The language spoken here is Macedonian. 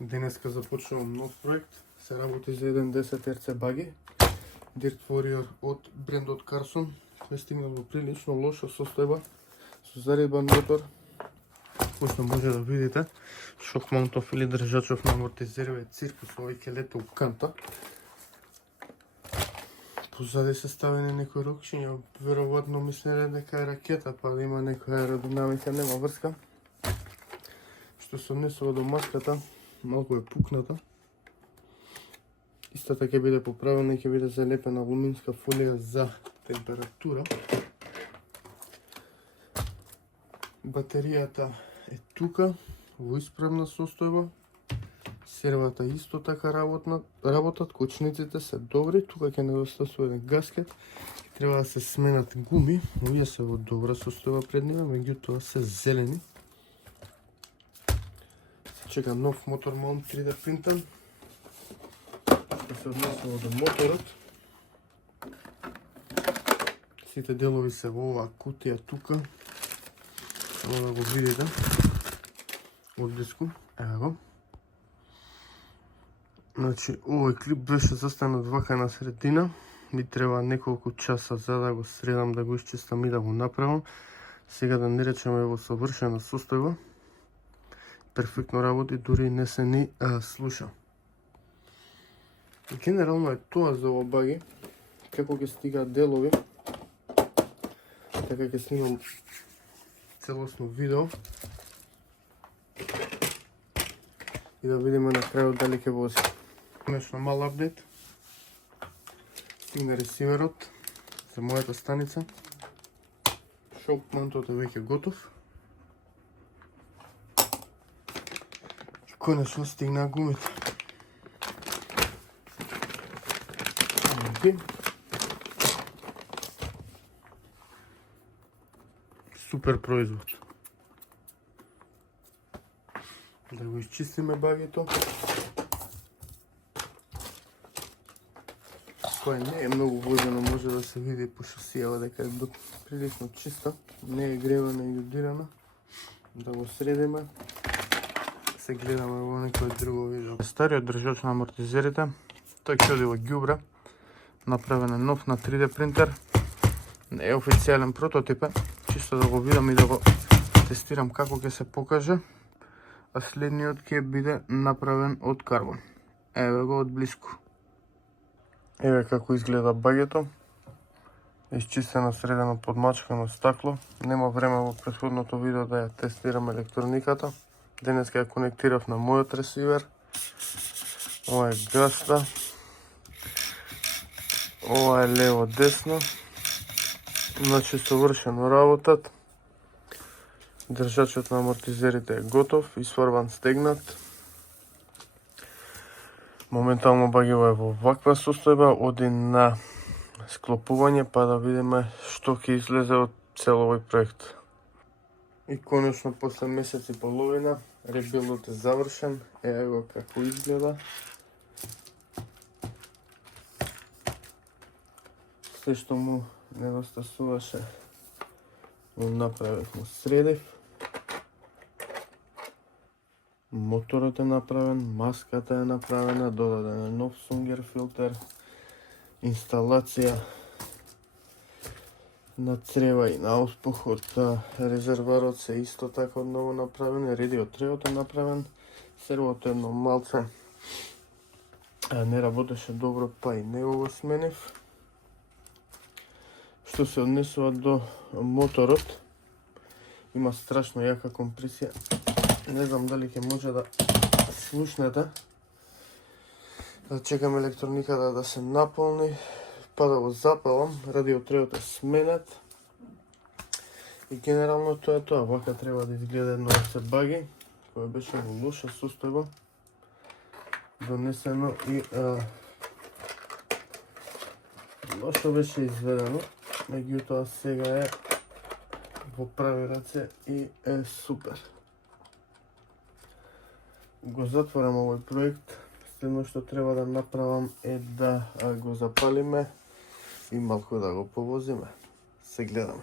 Денеска започнувам нов проект. Се работи за еден 10 RC баги Dirt Warrior од брендот Carson. Кој стигнал во прилично лоша состојба со заребан мотор. Кој што може да видите, шок маунтов или држачов на амортизеров е циркус, овој ќе лета у канта. Позади се ставени некои рокчиња, веројатно мислеле дека е ракета, па да има некоја аеродинамика, нема врска. Што се однесува до маската, малку е пукната. Истата ќе биде поправена и ќе биде залепена алуминска фолија за температура. Батеријата е тука, во исправна состојба. Сервата исто така работат, кочниците се добри, тука ќе недостасува еден гаскет. Треба да се сменат гуми, овие се во добра состојба пред ниве, меѓутоа се зелени. Чека нов мотор маунт 3D принтер. Што се однесува до моторот. Сите делови се во оваа кутија тука. Само да го видите. Одблиску. Ево го. Значи, овој клип беше застанат вака на средина. Ми треба неколку часа за да го средам, да го исчистам и да го направам. Сега да не речеме во совршена состојба. Перфектно работи, дури не се ни слуша. Генерално е тоа за ова баги. Како ќе стигаат делови, така ќе снимам целосно видео и да видиме на крајот дали ќе вози. Конечно мал апдейт. Стигна ресиверот за мојата станица. Шок маунтот е веќе готов. Конечно стигна гумите. Супер производ. Да го изчистиме багито. Која не е многу возено, може да се види по шосијава дека е прилично чиста. Не е гревана и јодирана. Да го средиме. Се гледаме во некој друго видео. Стариот држач на амортизерите, тој ќе оди во ѓубре. Направен е нов на 3D принтер. Не е официјален прототип, чисто да го видам и да го тестирам како ќе се покаже. А следниот ќе биде направен од карбон. Еве го од блиску. Еве како изгледа багето. Исчистено, средено, подмачкано стакло. Нема време во претходното видео да ја тестирам електрониката. Денес ја конектирав на мојот ресивер. Ова е гаста. Ова е лево десно. Значи совршено работат. Држачот на амортизерите е готов, исфарбан, стегнат. Моментално багиво е во ваква состојба, оди на склопување па да видиме што ќе излезе од цел овој проект. И конечно после месец и половина ребилдот е завршен. Ево го како изгледа. Се што му недостасуваше го направив, му средив. Моторот е направен, маската е направена, додаден е нов сунгер филтер, инсталација на црева и на ауспухот, резерварот се исто така одново направен, радиотреот е направен, сервото едно малце не работеше добро, па и него го сменив. Што се однесува до моторот, има страшно јака компресија. Не знам дали ќе може да слушнете. Да чекам електрониката да се наполни, па да го запалам. Радиотреот е сменет. И генерално тоа е тоа. Вака треба да изгледа едно RC баги, кој беше во лоша состојба. Донесено и лошо беше изведено. Меѓутоа сега е во прави раце и е супер. Го затворам овој проект. Следно што треба да направам е да го запалиме и малку да го повозиме. Се гледаме.